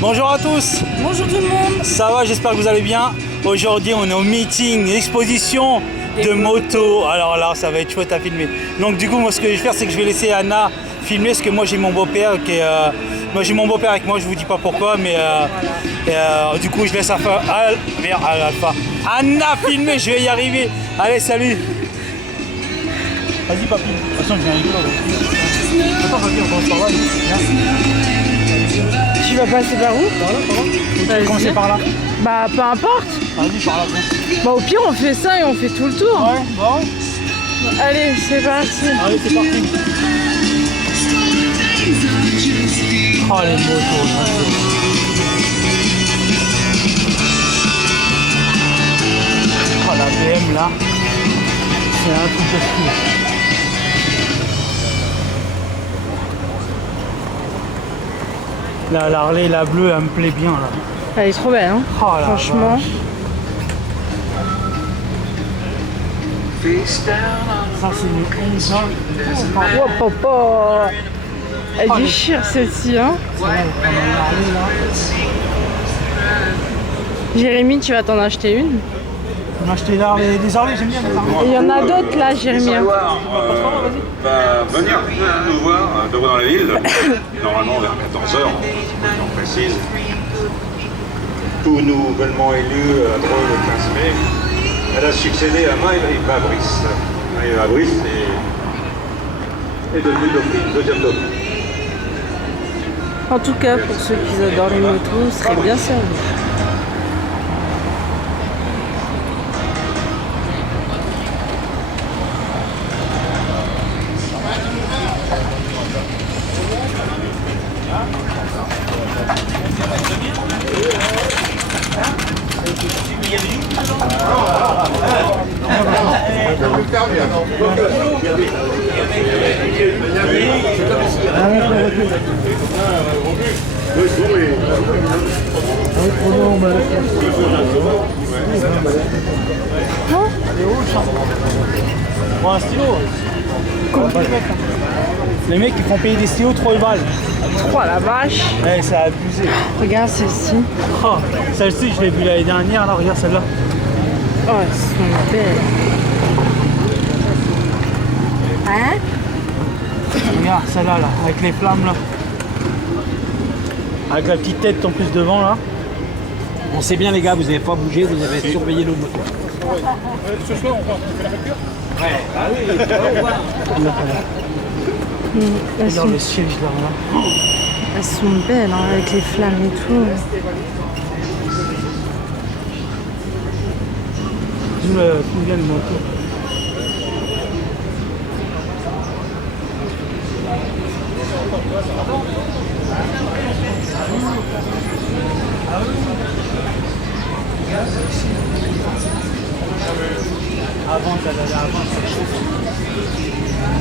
Bonjour à tous. Bonjour tout le monde. Ça va, j'espère que vous allez bien. Aujourd'hui, on est au meeting, exposition de moto. Alors là, ça va être chouette à filmer. Donc du coup, moi, ce que je vais faire, c'est que je vais laisser Anna filmer, parce que moi, j'ai mon beau-père qui est... moi, j'ai mon beau-père avec moi, je vous dis pas pourquoi, mais du coup, je laisse Alpha... Anna filmer, je vais y arriver. Allez, salut. Vas-y, papy. De toute façon, je viens rigoler. Attends, papy, on commence par là. Tu vas passer par où? Par là, par là. Tu vas commencer par là. Bah peu importe. Vas-y, par là. Bah au pire on fait ça et on fait tout le tour. Ouais, bon. Allez, c'est parti. Allez, c'est parti. Oh, les motos. Oh, la BM là. C'est un truc de fou. La Harley, la bleue, elle me plaît bien là. Elle est trop belle, hein. Oh, franchement. Ça c'est une 11 ans. Oh papa. Elle déchire celle-ci, hein. Jérémy, tu vas t'en acheter une? On a acheté là, les Harley, j'aime bien les Harley. Et il y en a d'autres là, Jérémy. Venir nous voir dans la ville, normalement vers 14h, on précise. Tout nouvellement élu à Dreux le 15 mai, elle a succédé à Maëva Brice. Maëva Brice est devenue deuxième dauphine. En tout cas, pour ceux qui adorent les motos, vous serez bien servis. Bon, un stylo. Les mecs ils font payer des stylos 3 balles. 3 la vache. Ouais, c'est abusé. Regarde celle-ci. Oh, celle-ci je l'ai vue l'année dernière, là regarde celle-là. Oh, elles sont belles. Hein? Regarde celle-là là, avec les flammes là. Avec la petite tête en plus devant là. On sait bien les gars, vous n'avez pas bougé, vous avez surveillé le moteur. Ce soir, on fait la facture? Ouais, bah oui, Regarde le siège là. Elles sont belles hein, avec les flammes et tout. Combien de motos?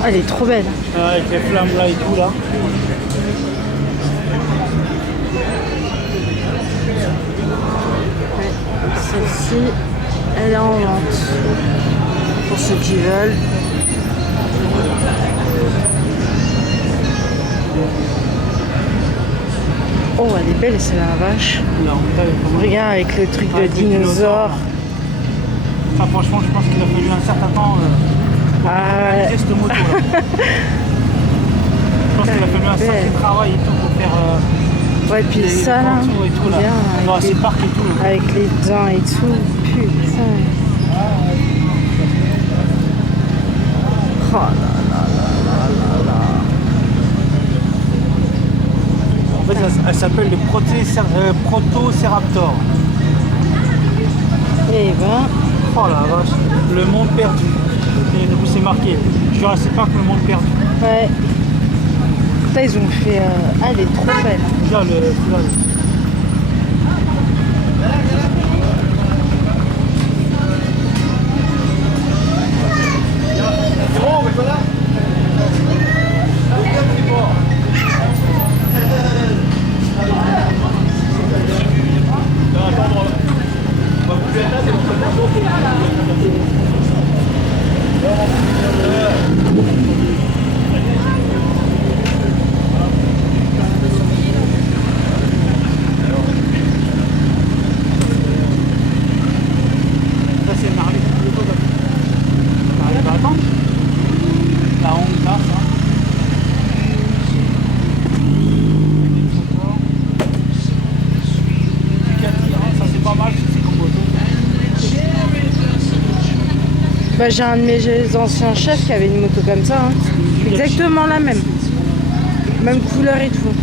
Elle est trop belle. Avec les flammes là et tout là. Celle-ci, elle est en vente. Pour ceux qui veulent. Oh, elle est belle, c'est la vache. Regarde avec le truc de dinosaure. Ah, franchement, je pense qu'il a fallu un certain temps pour réaliser cette moto là. Je pense qu'il a fallu un certain travail et tout pour faire. Ouais, puis ça là, et tout, là. bien, avec, parc et tout, là. avec les dents et tout. Putain. Oh là là là là là. En fait, elle s'appelle le Protocéraptor. Eh ben. Oh la vache, le monde perdu. Et du coup, c'est marqué. Je sais pas que le monde perdu. Ouais. Là, ils ont fait. Ah, elle est trop belle. Regarde le. Bah, j'ai un de mes anciens chefs qui avait une moto comme ça. Hein. Exactement la même. Même couleur et tout.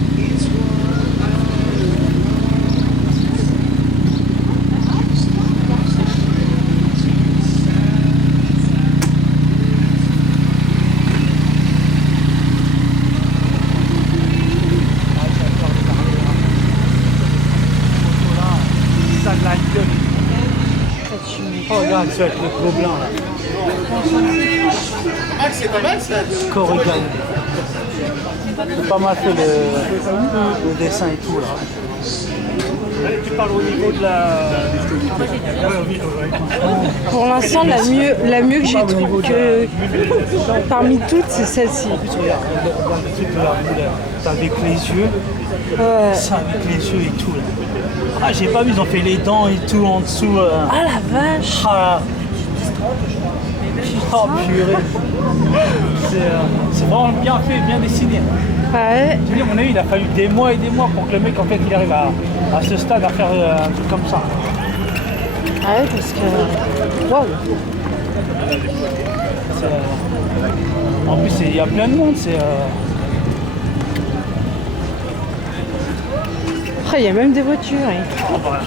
Oh, regarde, ça, avec le gobelin là. C'est pas mal ça. Corrigan. C'est pas mal fait le dessin et tout là. Tu parles au niveau de la. Pour l'instant, la mieux que j'ai trouvée parmi toutes, c'est celle-ci. Regarde le truc là, ça avec les yeux. Ouais. Ça avec les yeux et tout là. Ah, j'ai pas vu, ils ont fait les dents et tout en dessous. Ah la vache! Ah, oh purée. C'est vraiment bien fait, bien dessiné. Ouais. Je veux dire, à mon avis, il a fallu des mois et des mois pour que le mec en fait il arrive à ce stade à faire un truc comme ça. Ah ouais, parce que. Waouh! En plus, il y a plein de monde. Ah, il y a même des voitures. Hein. Oh, bah,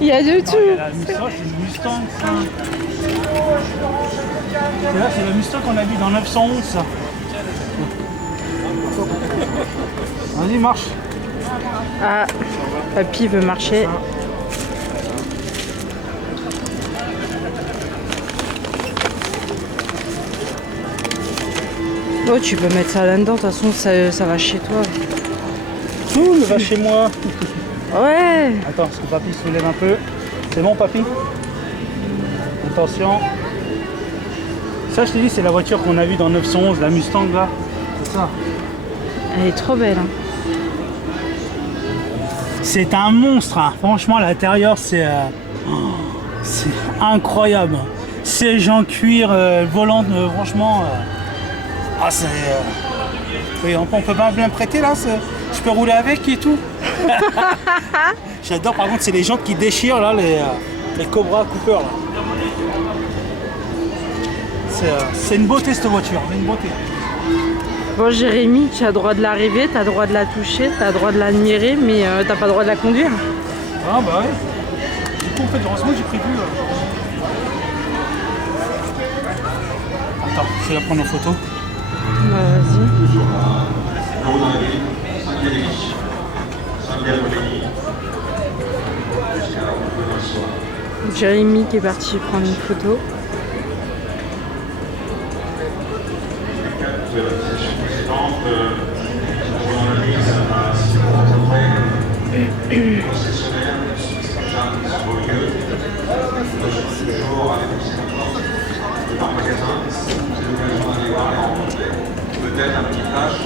Il y a de tout. il y a la Mustang, c'est une Mustang. Ça. C'est la Mustang qu'on a vu dans 911. Ça. Vas-y, marche. Ah, papy veut marcher. Oh, tu peux mettre ça là-dedans, de toute façon, ça va chez toi. Tout va chez moi. Ouais. Attends, parce que papy se soulève un peu. C'est bon, papy? Attention. Ça, je t'ai dit, c'est la voiture qu'on a vue dans 911, la Mustang là. C'est ça. Elle est trop belle. Hein. C'est un monstre, hein. Franchement, à l'intérieur, c'est incroyable. Siège en cuir, volant, franchement. C'est. Oui, on peut pas me prêter là. Je peux rouler avec et tout. J'adore, par contre, c'est les jantes qui déchirent là, les Cobra Cooper là. C'est une beauté cette voiture, une beauté. Bon, Jérémy, tu as le droit de l'arriver, tu as le droit de la toucher, tu as le droit de l'admirer, mais t'as pas le droit de la conduire. Ah bah ouais. Du coup, en fait, heureusement, j'ai prévu. Attends, je vais la prendre en photo. Bah, vas-y. Jérémy qui est parti prendre une photo. Peut-être un petit flash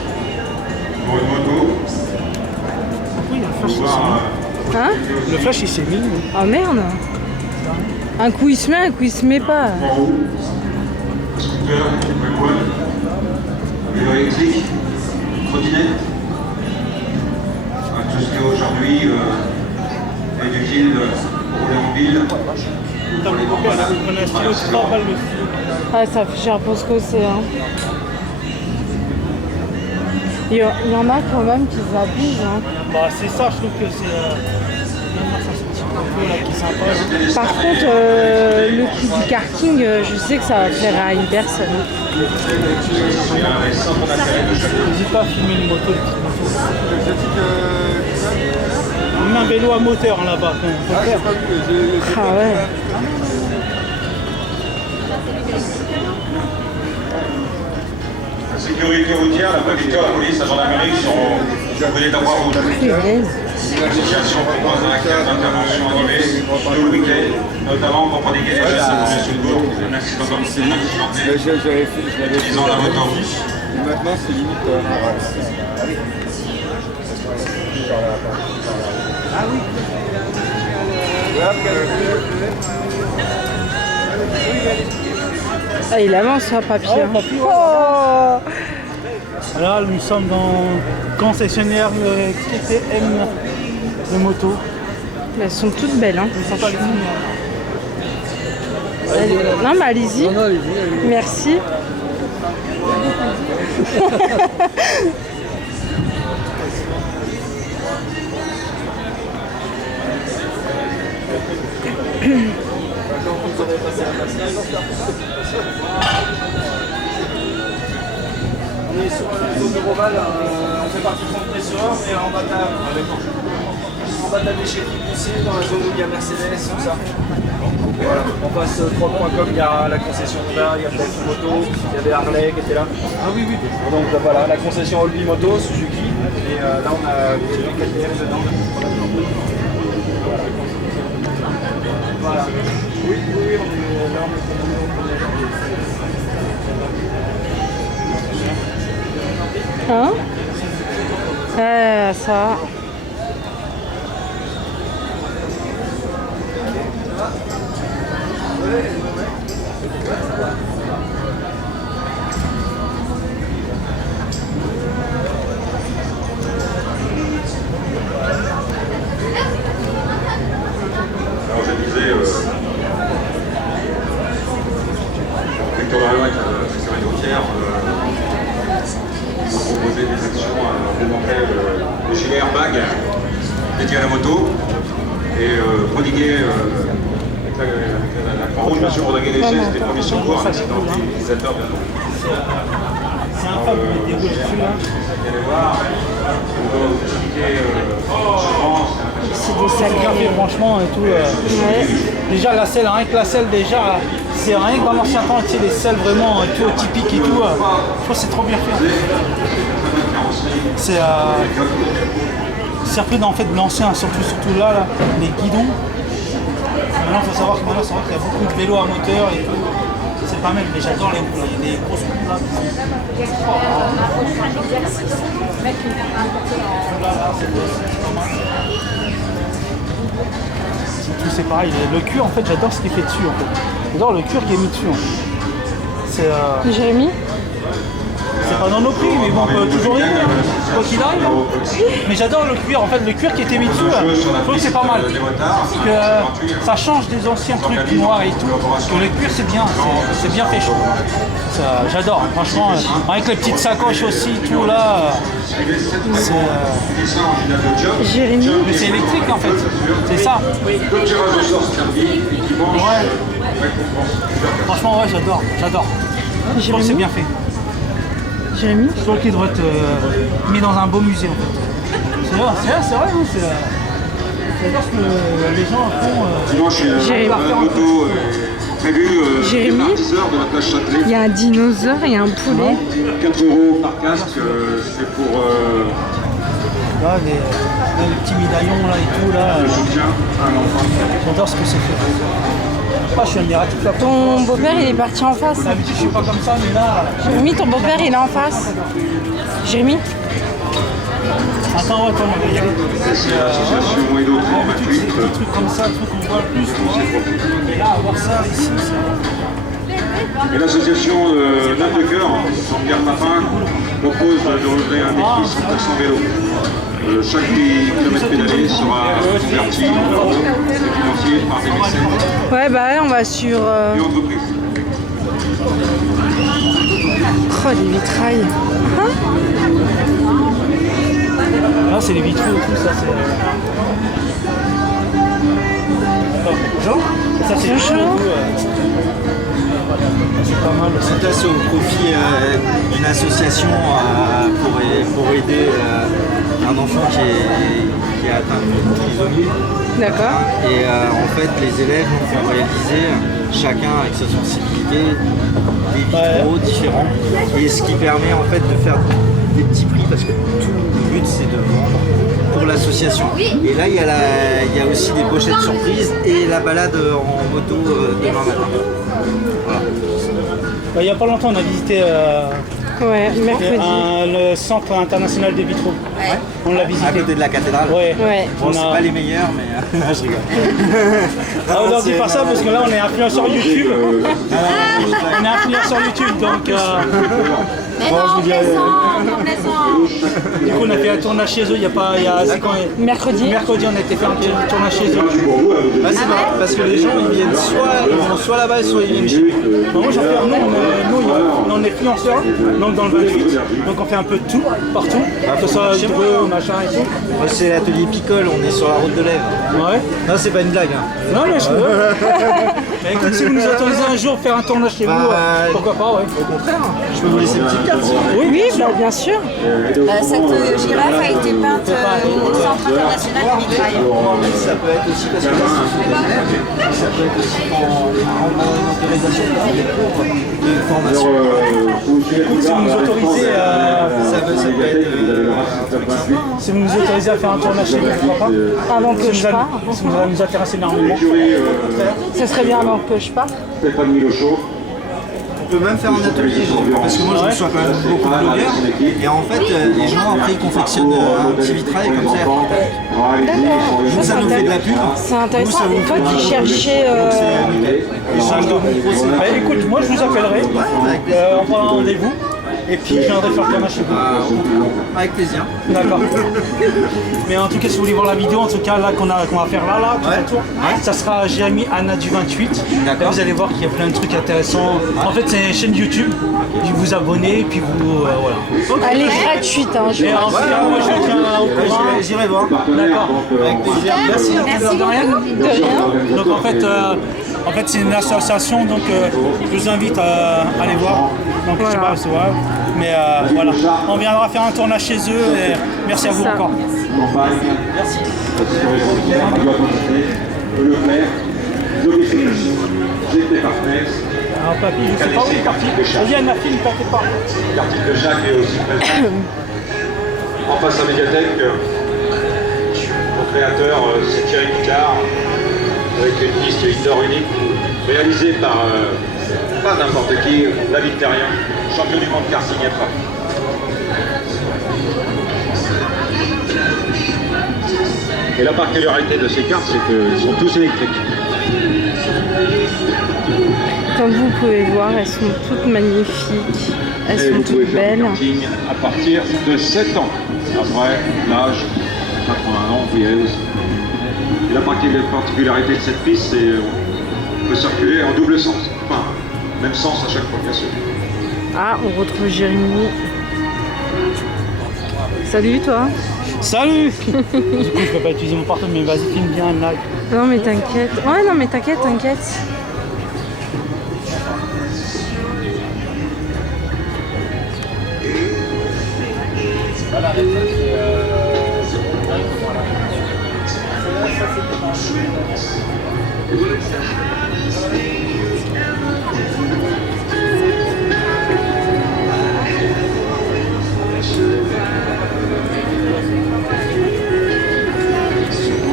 pour une moto. Oui, le flash, il s'est mis. Hein? Le flash, il s'est mis. Oh merde! Un coup il se met, un coup il se met pas. Scooter, webweb, vélo électrique, trottinette. Tout ce qui aujourd'hui est utile pour rouler en ville. T'as Pour les grands coupé balades. un stylo, 3 balles le stylo. Ah, ça fait cher pour ce que c'est. Hein. Il y en a quand même qui s'abusent. Hein. Bah, c'est ça, je trouve que c'est. Un peu là qui est sympa. Par contre, le coup du karting, je sais que ça va plaire à une personne. N'hésite pas à filmer une moto, une petite moto. On met un vélo à moteur hein, là-bas. On peut faire. Ah ouais. La sécurité routière, la préfecture, la police, la gendarmerie sont venus d'avoir route. Punaise. L'association propose un cadre d'intervention animé tout le week-end, notamment pour prodiguer des gestes de premier secours, un accident comme c'est accidenté, utilisant la moto. Maintenant, c'est limite. Ah oui. Ah, il avance, hein, papier. Ah ouais, hein. papier, ouais. Oh Là, nous sommes dans concessionnaire KTM de moto. Elles sont toutes belles. Hein. Elles sont pas les signes. Non, mais allez-y. Non, allez-y, allez-y. Merci. On est sur la zone de Roval, on fait partie de Compresseur, mais en bas de la déchetterie poussée, dans la zone où il y a Mercedes, tout ça. Voilà, on passe 3.com, il y a la concession Honda, il y a peut-être Moto, il y avait Harley qui était là. Ah oui, oui. Donc voilà, la concession Olbi Moto, Suzuki, et là on a les KTM dedans. Voilà. Oui, oui, oui, on est là, on Hein? Ça. Alors je disais, Victor Larion avec la sécurité routière, proposer des actions à démontrer le gilet airbag dédié à la moto et prodiguer avec la Croix-Rouge, bien sûr, prodiguer des gestes des premiers secours à l'accident utilisateur bien entendu. C'est un fable qui déroule dessus là. Vous allez voir, on doit vous expliquer, je pense, C'est des C'est bien fait, franchement et tout. Déjà la selle, rien que la selle déjà, c'est rien que dans l'ancien temps, tu sais, les selles vraiment tout typiques et tout. Je trouve que c'est trop bien fait. C'est repris en fait de l'ancien, surtout là, les guidons. Maintenant il faut savoir que maintenant c'est vrai qu'il y a beaucoup de vélos à moteur et tout. C'est pas mal, mais j'adore les grosses coupes là. C'est pareil, le cuir en fait j'adore ce qui est fait dessus en fait. J'adore le cuir qui est mis dessus. En fait. Jérémy? C'est pas dans nos prix, mais bon, on peut toujours y aller, hein, quoi qu'il arrive. Mais j'adore le cuir, en fait, le cuir qui était mis dessus, là, je trouve que c'est pas mal. Parce que ça change des anciens trucs noirs et tout. Parce que le cuir, c'est bien fait, je trouve. J'adore, franchement, avec les petites sacoches aussi, tout là. Jérémy? Mais c'est électrique en fait, c'est ça. Ouais. Franchement, ouais, j'adore. Je trouve que c'est bien fait. Jérémy? Je trouve qu'il doit être mis dans un beau musée en fait. C'est vrai, hein, j'adore ce que les gens font. Dimanche, il y a un moto prévu Jérémy, à 10h de la plage Châtelet. il y a un dinosaure et un poulet. 4 € par casque, c'est pour Là, les petits médaillons là et tout là. le soutien à l'enfant. J'adore ce que c'est fait. Je suis admiratif là. Ton beau-père il est parti en face. D'habitude je suis pas comme ça, mais là. Jérémy, ton beau-père il est en face. Jérémy? Attends, on va y aller. Association et d'autres D'habitude c'est des gratuites. trucs comme ça, des trucs qu'on voit le plus. Tu vois. Et là, avoir ça ici, c'est. Et l'association Nappe de Cœur, Jean-Pierre Papin, propose de relever un défi 100% vélo. Chaque kilomètre pédalé sera converti en euros financiers par des mécènes Ouais, bah on va sur. et entreprises. Oh, les vitrailles. Hein? Là, c'est les vitraux et tout, ça c'est. Bonjour. Ça c'est Bonjour. chaud, c'est pas mal. C'est au profit d'une association pour aider un enfant qui est atteint de trisomie. D'accord. Et en fait, les élèves nous font réaliser, chacun avec sa sensibilité, des vitraux différents. Et ce qui permet en fait de faire des petits prix, parce que tout le but c'est de vendre pour l'association. Et là, il y a aussi des pochettes surprises et la balade en moto demain matin. Voilà. Il n'y a pas longtemps, on a visité Ouais, mercredi. le centre international des vitraux. Ouais. On l'a visité. À côté de la cathédrale. Ouais. Ouais. Bon, c'est pas les meilleurs, mais je rigole. Ah, on dit pas ça parce que là on est influenceur YouTube. On est influenceur YouTube donc Mais non, on plaisante. Du coup, on a fait un tournage chez eux, il y a pas... c'est quand Mercredi. Mercredi, on a été faire un tournage chez eux. Ah, c'est marrant parce que les gens ils viennent soit là-bas, soit ils viennent chez nous. Moi, j'en fais nous, on est influenceurs, donc dans le 28, donc on fait un peu de tout, partout, que ce soit dreux, machin et tout. Moi, c'est l'atelier Picole, on est sur la route de l'Ève. Ouais. Non, c'est pas une blague. Hein. Non, mais je mais écoute, si vous nous autorisez un jour à faire un tournage chez vous, pourquoi pas, ouais. Au contraire, je peux vous laisser une petite carte si vous voulez. Oui, bah, bien sûr. Cette girafe a été peinte au Centre international du vitrail. Ça peut être aussi parce que ça peut être aussi en autorisation pour des cours de formation. Écoute, si vous nous autorisez Ça peut être. si vous nous autorisez à faire un tournage chez vous, pourquoi pas. Avant que je parte. Ça nous intéresse énormément. Ce serait bien avant que je parte. Stéphanie Lochot. On peut même faire un atelier, parce que moi je reçois quand même beaucoup de blogueurs, et en fait les gens après ils confectionnent un petit vitrail comme ça. Vous ça nous fait de la pub. C'est intéressant. Une fois qu'ils cherchaient. Bah, écoute, moi je vous appellerai, on prendra un rendez-vous. Et puis je viendrai faire le tournage chez vous. Avec plaisir. D'accord. Mais en tout cas, si vous voulez voir la vidéo, en tout cas là qu'on va faire là, tout le tour, ça sera j'ai mis Anna du 28. D'accord. Vous allez voir qu'il y a plein de trucs intéressants. En fait, c'est une chaîne YouTube. Vous vous abonnez, et puis vous voilà. Okay. Elle est gratuite, hein, je Et en tout cas, moi je tiens au courant. J'irai voir. D'accord. Avec plaisir. Merci. Merci De rien. De rien. Donc en fait c'est une association, donc je vous invite à aller voir. Donc je sais pas, c'est vrai. Mais voilà, on viendra faire un tournage chez eux et merci à vous encore. Merci. Leclerc, j'étais partenaire. Alors papy, je sais pas où il est parti. Vas-y Anna, filme, t'inquiète pas. L'article de Jacques est aussi présent. En face à la médiathèque, mon créateur, c'est Thierry Picard, avec une liste éditeur unique, réalisée par pas n'importe qui, David Terrien, champion du monde karting à Trappes. Et la particularité de ces cartes, c'est qu'ils sont tous électriques. Comme vous pouvez voir, elles sont toutes magnifiques. Elles Et sont vous pouvez toutes faire du belles. karting à partir de 7 ans. Après, l'âge, 80 ans, vous y allez aussi. Et la particularité de cette piste, c'est qu'on peut circuler en double sens. Enfin, même sens à chaque fois, bien sûr. Ah, on retrouve Jérémy. Salut toi. Salut. Du coup, je peux pas utiliser mon portable, mais vas-y, filme bien un live. Non mais t'inquiète. Ouais, non mais t'inquiète. «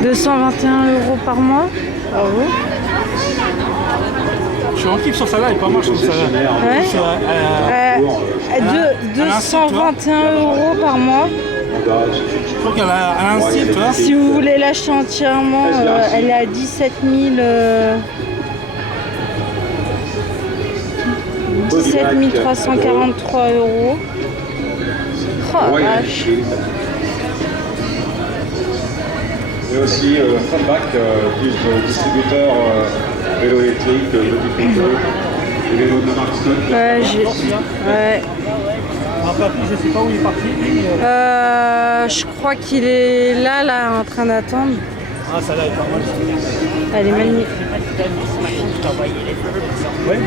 221 € par mois. Bravo. Je suis en kiff sur celle-là, elle est pas mal, je trouve celle-là. Ouais. C'est, 221 € par mois. Je crois qu'elle a un style, tu vois. Si vous voulez l'acheter entièrement, elle est à 17 343 €. Oh la vache. Et aussi Funback, distributeur vélo électrique, petit vélo, et vélo de marque Scott. Ouais, ouais. Un papy, je sais pas où il est parti. Je crois qu'il est là, en train d'attendre. Ah, celle-là est pas mal. Elle est magnifique. Ouais.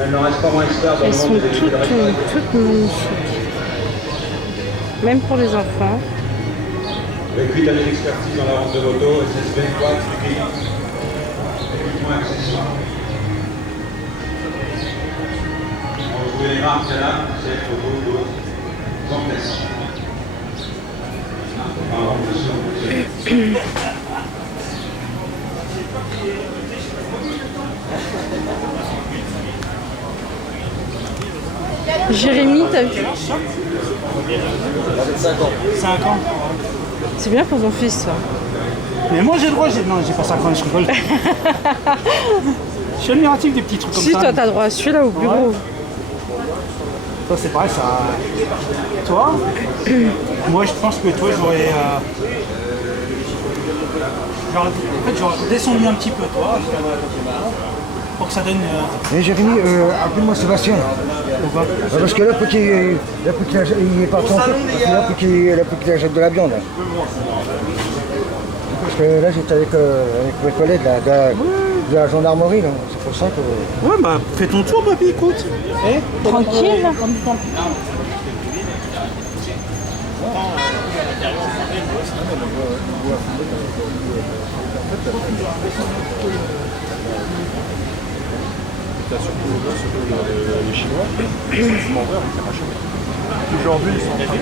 Elle n'en reste pas moins expert dans Elles le sont monde toutes magnifiques. Même pour les enfants. avec 8 années d'expertise dans la vente de moto, SSV, boîte, équipement accessoires. On va trouver les marques là, c'est Photo, d'autres, Complexe. Alors, Jérémy, t'as vu? 5 ans. C'est bien pour ton fils, ça. Mais moi j'ai le droit, non j'ai pas 5 ans, je rigole. Je suis admiratif des petits trucs comme Si, ça. toi, t'as droit à celui-là au bureau. Ouais. Toi c'est pareil, ça... Toi moi je pense que toi j'aurais... En fait j'aurais descendu un petit peu toi, pour que ça donne... Mais Jérémy, appelle-moi Sébastien. Parce que là, faut qu'il est parti en fait. Là, faut qu'il achète de la viande. Parce que là, j'étais avec mes collègues de la gendarmerie. C'est pour ça que... Ouais bah fais ton tour papy, écoute. Tranquille. Les Chinois, ils sont souvent ouverts, mais c'est pas cher. Aujourd'hui, ils sont en train de...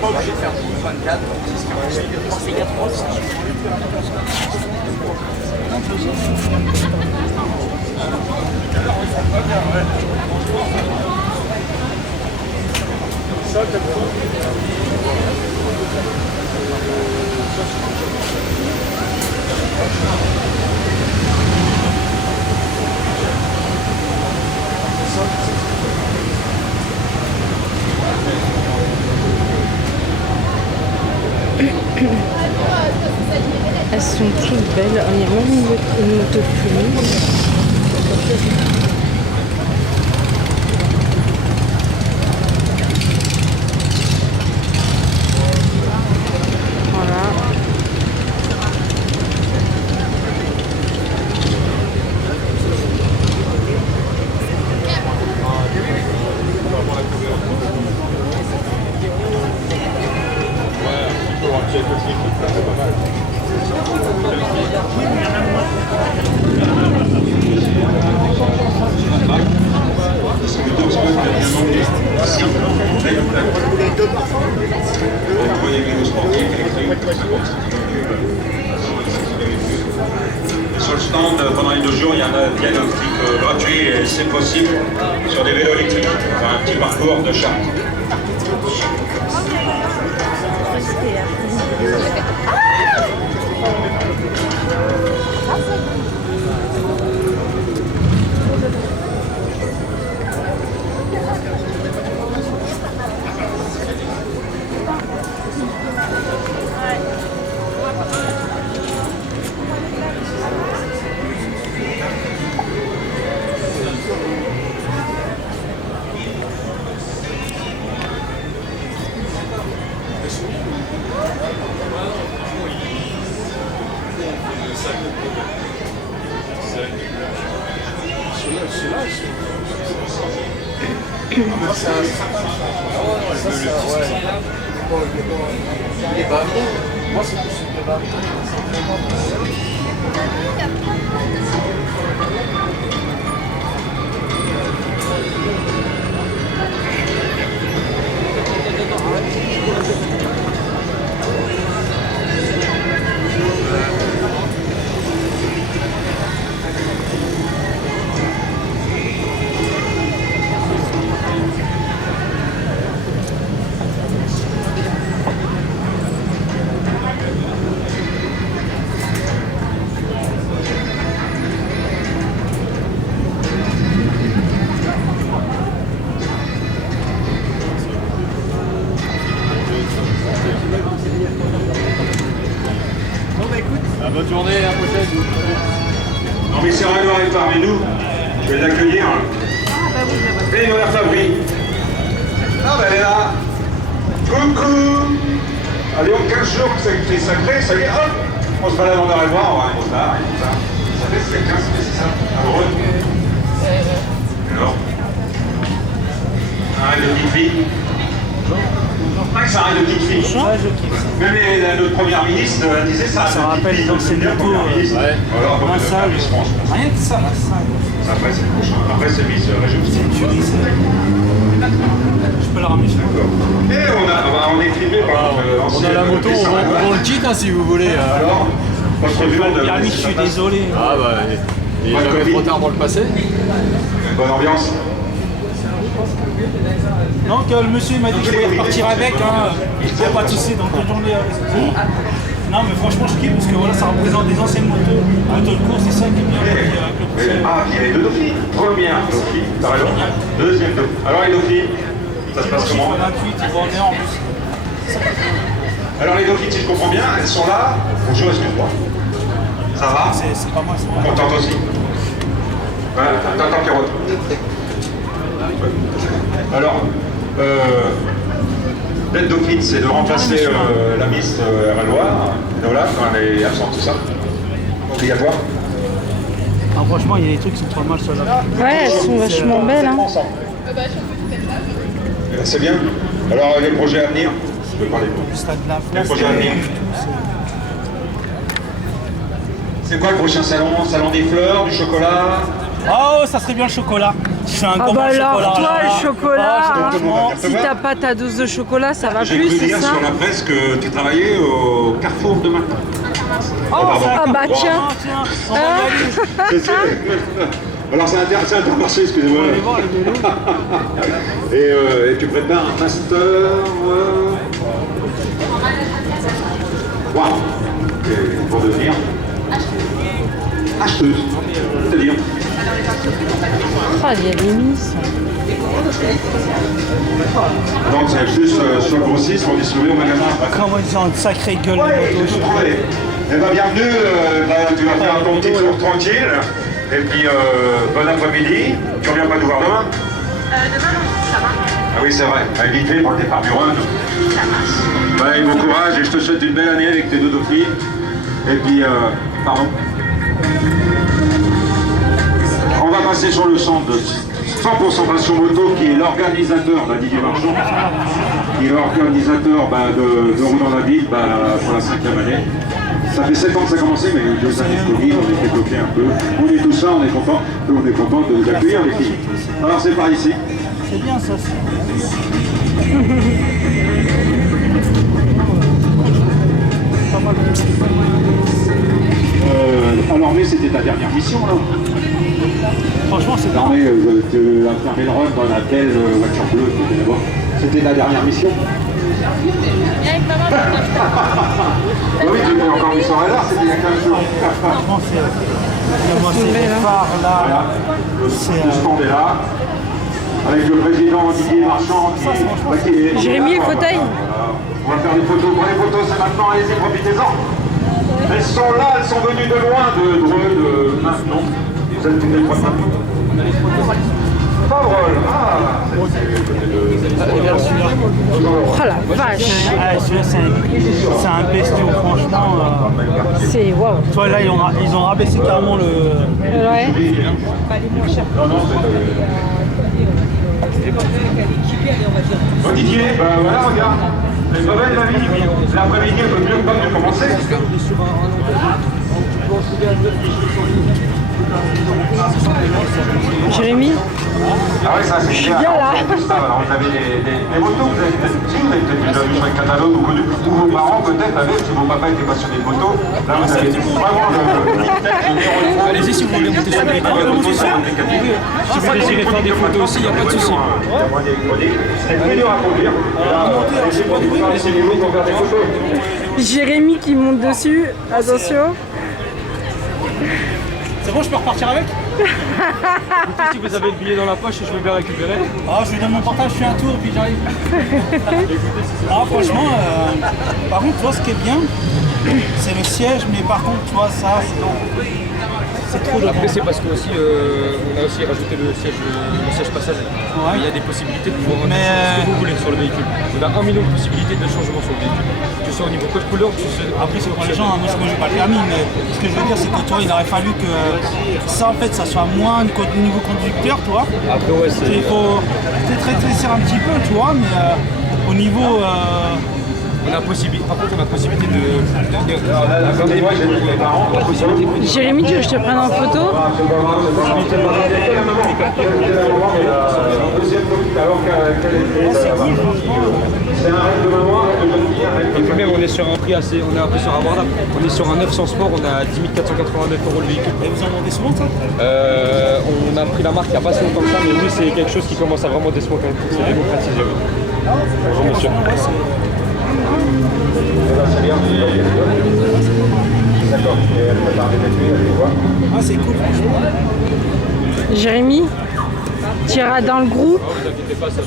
Pas obligé de faire 12, 24, 6, 46, c'est 4 mois. Elles sont toutes belles. Il y a même une moto de pluie. Voilà. Sur le stand, pendant les 2 jours, il y a un diagnostic gratuit et c'est possible sur des vélos électriques. Enfin, un petit parcours de charge. Il est pas bien. Moi, c'est plus le bas. Bonne journée, à la prochaine. Non mais c'est Ragnar est parmi nous, je vais l'accueillir. Et Noël Fabry. Ah ben elle est là. Coucou. Allez, en 15 jours que ça a été sacré, ça y est, hop, on se balade en heure et voir, on va aller au bar et tout ça. Ça fait, c'est 15, c'est ça. Amoureux. Alors arrête de petite fille. Ah, ça arrête de petite fille. Ouais, je kiffe. Même notre première ministre disait ça. Ça rappelle les anciennes motos. Ouais. Alors, Un sale. Rien que ça, la salle. après, c'est le prochain. Après, c'est Miss Région. Je peux la ramener chez moi. Et on est filmé par On a la moto, on le quitte si vous voulez. Alors, votre vue de... Permis, je suis désolé. Ah bah, il est jamais trop tard pour le passer. Bonne ambiance. Donc le monsieur m'a dit que je pouvais repartir avec, hein. Il n'y a pas de souci, donc bonne journée. Non mais franchement je kiffe parce que voilà, ça représente des anciennes motos. Motos de course, c'est ça qui est bien avec le conseil. Ah, puis il y a les deux dauphines. Première dauphine, t'as raison. Deuxième dauphine. Alors les dauphines, ça se passe comment? 28, ils vont en en plus. Alors les dauphines, si je comprends bien, elles sont là. Bonjour, excuse-moi. Ça va? C'est pas moi, c'est pas moi. Contente aussi. Ouais, t'entends Pierrot. Alors, d'être dauphine, c'est de remplacer la Miss Loire, Nola, quand elle est absente, tout ça. Obligatoire. Ah, franchement, il y a des trucs qui sont pas mal sur la. Ouais, elles sont vachement belles. Hein. C'est bien. Alors, les projets à venir, je peux parler de Le stade de la les place. projets à venir. C'est quoi le prochain salon? Salon des fleurs, du chocolat? Oh, ça serait bien le chocolat. Je suis un Ah gourmand bah de alors, chocolat. toi, le chocolat, Ah, hein, tout le monde va si t'as pas ta dose de chocolat, ça va J'ai plus, cru c'est lire ça? sur la presse que tu travaillais au Carrefour de matin. c'est Ah bah bon. tiens. Ah, tiens, on va y aller. Alors c'est Intermarché, excusez-moi. On va aller voir les vélos. Et tu prépares un master Waouh. Pour devenir acheteuse. C'est-à-dire Ah, il y a des miss. donc c'est juste sur le grossiste pour distribuer au magasin. Comment ils ont une sacrée gueule Ouais, les j'ai motos. tout trouvé. Eh ben bienvenue, tu vas faire ton petit tour tranquille. Et puis bon après-midi. Tu reviens pas nous voir demain? Demain, non, ça va. Ah oui, c'est vrai. Vite fait pour tes carburants. Ouais, bon courage et je te souhaite une belle année avec tes deux dauphines. Et puis, pardon. On va passer sur le centre de 100% Passion Moto qui est l'organisateur, Didier Marchand, qui est l'organisateur de Roue dans la ville pour la 5e année. Ça fait 7 ans que ça a commencé, mais il y a eu 2 années de Covid, on était bloqué un peu. On est tout ça, on est content de vous accueillir les filles. Alors c'est par ici. C'est bien ça. Alors mais c'était ta dernière mission là. Franchement, c'est bien. L'armée, tu as fermé le run dans la belle voiture bleue qui était là-bas. C'était ta dernière mission. Oui, tu étais encore mis sur radar, c'était il y a 15 jours. Franchement, c'est les phares là. Le stand est là. Avec le président Didier Marchand qui est... Jérémy, le fauteuil. On va faire des photos. Pour les photos, c'est maintenant, allez-y, profitez-en. Elles sont là, elles sont venues de loin, de Dreux, de maintenant. Vous êtes toutes les trois maintenant. Favrol, ah, c'est Oh la vache. Ah, celui-là, c'est un bestiau, franchement. C'est waouh. Toi, là, ils ont rabaissé carrément le. Ouais. Bon Didier, voilà, regarde. C'est pas belle la vie. L'après-midi, on peut mieux pas mieux commencer. Jérémy, Ah ouais, ça c'est bien. bien là. On avait des motos, vous avez peut-être déjà vu sur les catalogues ou connu, ou vos parents peut-être avaient, si vos papas étaient passionnés de moto. Là vous avez vraiment le Allez-y si vous voulez monter sur les Ah ouais, vélos. moto, c'est Si vous désirez faire des photos aussi, il n'y a pas de souci. c'est très dur à conduire. C'est pas du tout les niveaux pour faire des photos. Jérémy qui monte dessus, attention. C'est bon, je peux repartir avec? Si vous avez le billet dans la poche, je vais bien récupérer. Ah, je lui donne mon portable, je fais un tour et puis j'arrive. Ah, franchement, par contre, tu vois, ce qui est bien, c'est le siège, mais par contre, tu vois, ça, c'est devant. Après, c'est parce qu'on a aussi rajouté le siège passager. Il y a des possibilités de pouvoir Mais ce que vous voulez sur le véhicule. On a 1 million de possibilités de changement sur le véhicule. Que ce soit au niveau code couleur, Après, c'est pour les gens, hein, moi, je n'ai pas le permis, mais ce que je veux dire, c'est que toi, il aurait fallu que ça, en fait, ça soit moins au niveau conducteur, tu vois. Après, ouais, c'est. Il faut peut-être rétrécir un petit peu, tu vois, mais au niveau. Par contre, on a possibilité de. Jérémy, tu veux que je te prenne en photo? Et puis même, on est sur un prix assez, on est un peu sur abordable. On est sur un 900 sport, on a 10 489 € le véhicule. Et vous en vendez souvent, ça? On a pris la marque il n'y a pas si longtemps que ça, mais oui, c'est quelque chose qui commence à vraiment se démocratiser. Bonjour monsieur. D'accord. Et elle prépare des défis, allez voir. Ah, c'est cool, franchement. Jérémy, tu iras dans le groupe. Ne vous inquiétez pas, ça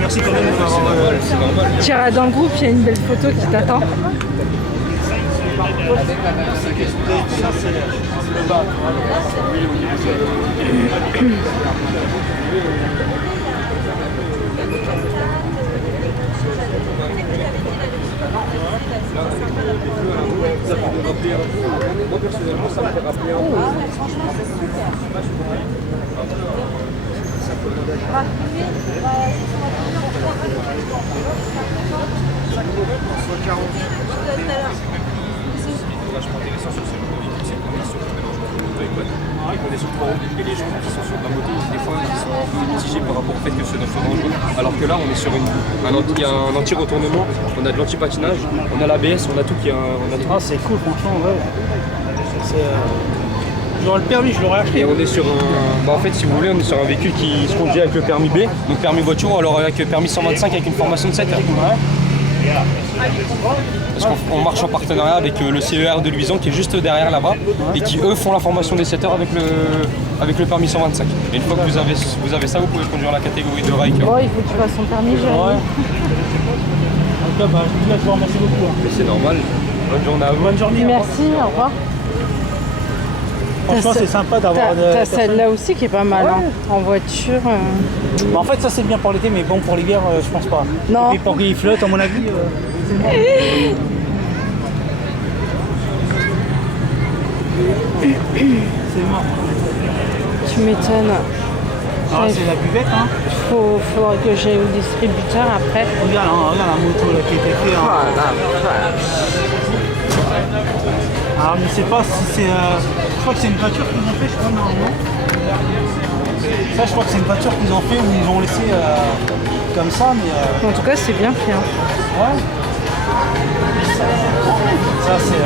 Merci quand même d'avoir. c'est normal. Tu iras dans le groupe, il y a une belle photo qui t'attend. Moi personnellement, ça me fait rappeler un peu. Vachement intéressant sur ce genre de véhicule, c'est qu'on est sur le mélange de moto et quad. On est sur 3 roues et les gens qui sont sur de la moto, des fois ils sont un peu mitigés par rapport au fait que ce soit dangereux. Alors que là on est sur il y a un anti-retournement, on a de l'anti-patinage, on a l'ABS, on a tout qui est Ah, c'est cool, franchement, ouais. J'aurais le permis, je l'aurais acheté. Et on est sur un. En fait, si vous voulez, on est sur un véhicule qui se conduit avec le permis B, donc permis voiture, alors avec le permis 125 avec une formation de 7 heures. Parce qu'on marche en partenariat avec le CER de Luison qui est juste derrière là-bas et qui eux font la formation des 7 heures avec le permis 125. Et une fois que vous avez ça, vous pouvez conduire la catégorie de Riker. Bon, il faut que tu fasses son permis, Jérémy. En tout cas, je vous remercie beaucoup. Mais c'est normal. Bonne journée à vous. Bonne journée. Merci, au revoir. Franchement, c'est sympa d'avoir. T'as celle-là aussi qui est pas mal, hein, en voiture. Bah, en fait, ça c'est bien pour l'été, mais bon, pour l'hiver, je pense pas. Non. Et puis pour qu'il flotte, à mon avis, c'est mort. C'est mort. Tu m'étonnes. Ah, c'est la buvette, hein. Faudra que j'aille au distributeur après. Regarde, hein, regarde la moto là, qui était faite. Hein. Alors, je ne sais pas si c'est. Je crois que c'est une voiture qu'ils ont fait, je crois, normalement. Ça, je crois que c'est une voiture qu'ils ont fait ou ils ont laissé comme ça, mais. En tout cas, c'est bien fait. Hein. Ouais. Ça, c'est.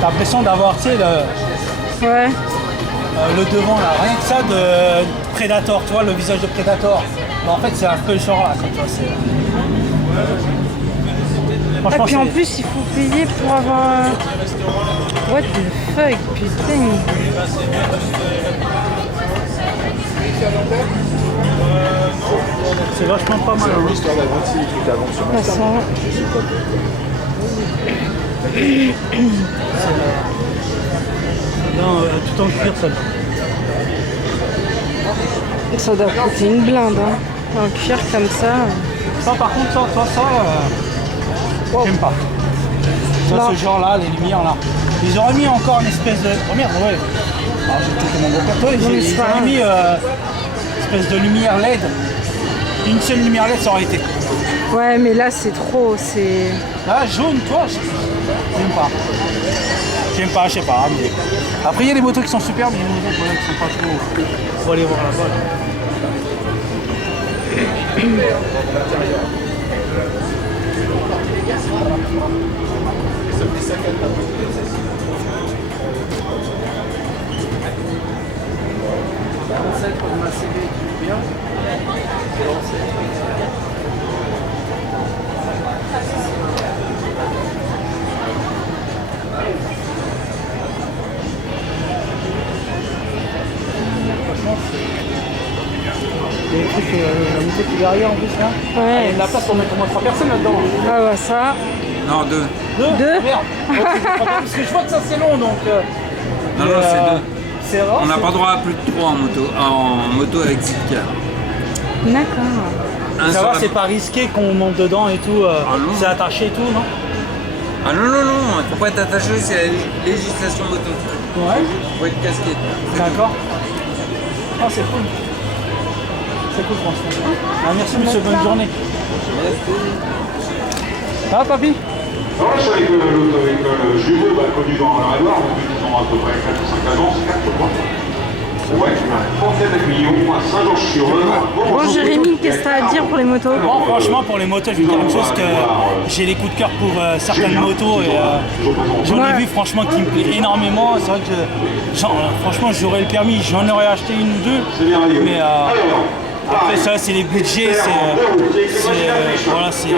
T'as l'impression d'avoir, tu sais, Ouais. Le devant là, rien que ça de Predator, tu vois, le visage de Predator. Bah, en fait, c'est un peu le genre là, comme ça. Et puis en plus, il faut payer pour avoir. What the fuck, putain. C'est vachement pas mal. Hein. Ah, ça. Non, tout en cuir, ça. Ça doit coûter une blinde, hein. En cuir comme ça. Ça, par contre, ça, j'aime pas. Ça, Non. ce genre-là, les lumières là. Ils auraient mis encore une espèce de. Oh merde, ouais. Alors, j'ai peut-être mon beau-père. Ouais, Non, mais ils c'est pas auraient grave. mis une espèce de lumière LED. Une seule lumière LED, ça aurait été. Ouais, mais là, c'est trop. C'est. Là, jaune, toi, j'aime pas. J'aime pas, je sais pas. Mais... Après, il y a des motos qui sont super, mais il y a des motos qui sont pas trop. Faut aller voir là-bas. Là. Franchement, les trucs, la moto c'est tout derrière en plus là. Ouais. Il y a de la place pour mettre au moins 3 personnes là-dedans. Ah bah ça. Non, 2. 2. Deux. Merde. Parce que je vois que ça c'est long donc. Non, non, c'est 2. C'est rare. On n'a pas droit à plus de 3 en moto avec Zipcar. D'accord. Ça va, c'est pas risqué qu'on monte dedans et tout. non. C'est attaché et tout, non? Ah non, non, non, il faut pas être attaché, c'est la législation moto. Ouais. Il faut être casqué. D'accord. Ah, c'est cool. C'est cool, franchement. Ah, merci, monsieur. Bonne journée. Ça va, papy? Alors là, je suis avec l'auto-école Jumeau, connu dans la Loire, depuis qu'ils ont à peu près 4 ou 5 agences, 4 je crois. Ouais, Fontaine-Aiguillon, à Saint-Georges-sur-Eure. Bon, Jérémy, qu'est-ce que t'as à dire pour les motos? Bon, franchement, pour les motos, je vais dire une chose que j'ai des coups de cœur pour certaines motos et j'en ai vu franchement qui me plaît énormément. C'est vrai que franchement, j'aurais le permis, j'en aurais acheté une ou deux, mais après ça, c'est les budgets, voilà, c'est.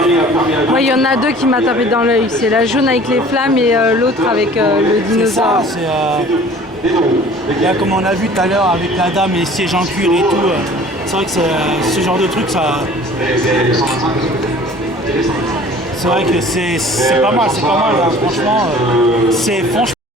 Moi, il y en a deux qui m'a tapé dans l'œil. C'est la jaune avec les flammes et l'autre avec le C'est ça, dinosaure. là, comme on a vu tout à l'heure avec la dame et les sièges en cuir et tout, c'est vrai que ce genre de truc, ça. C'est vrai que c'est pas mal, hein, franchement.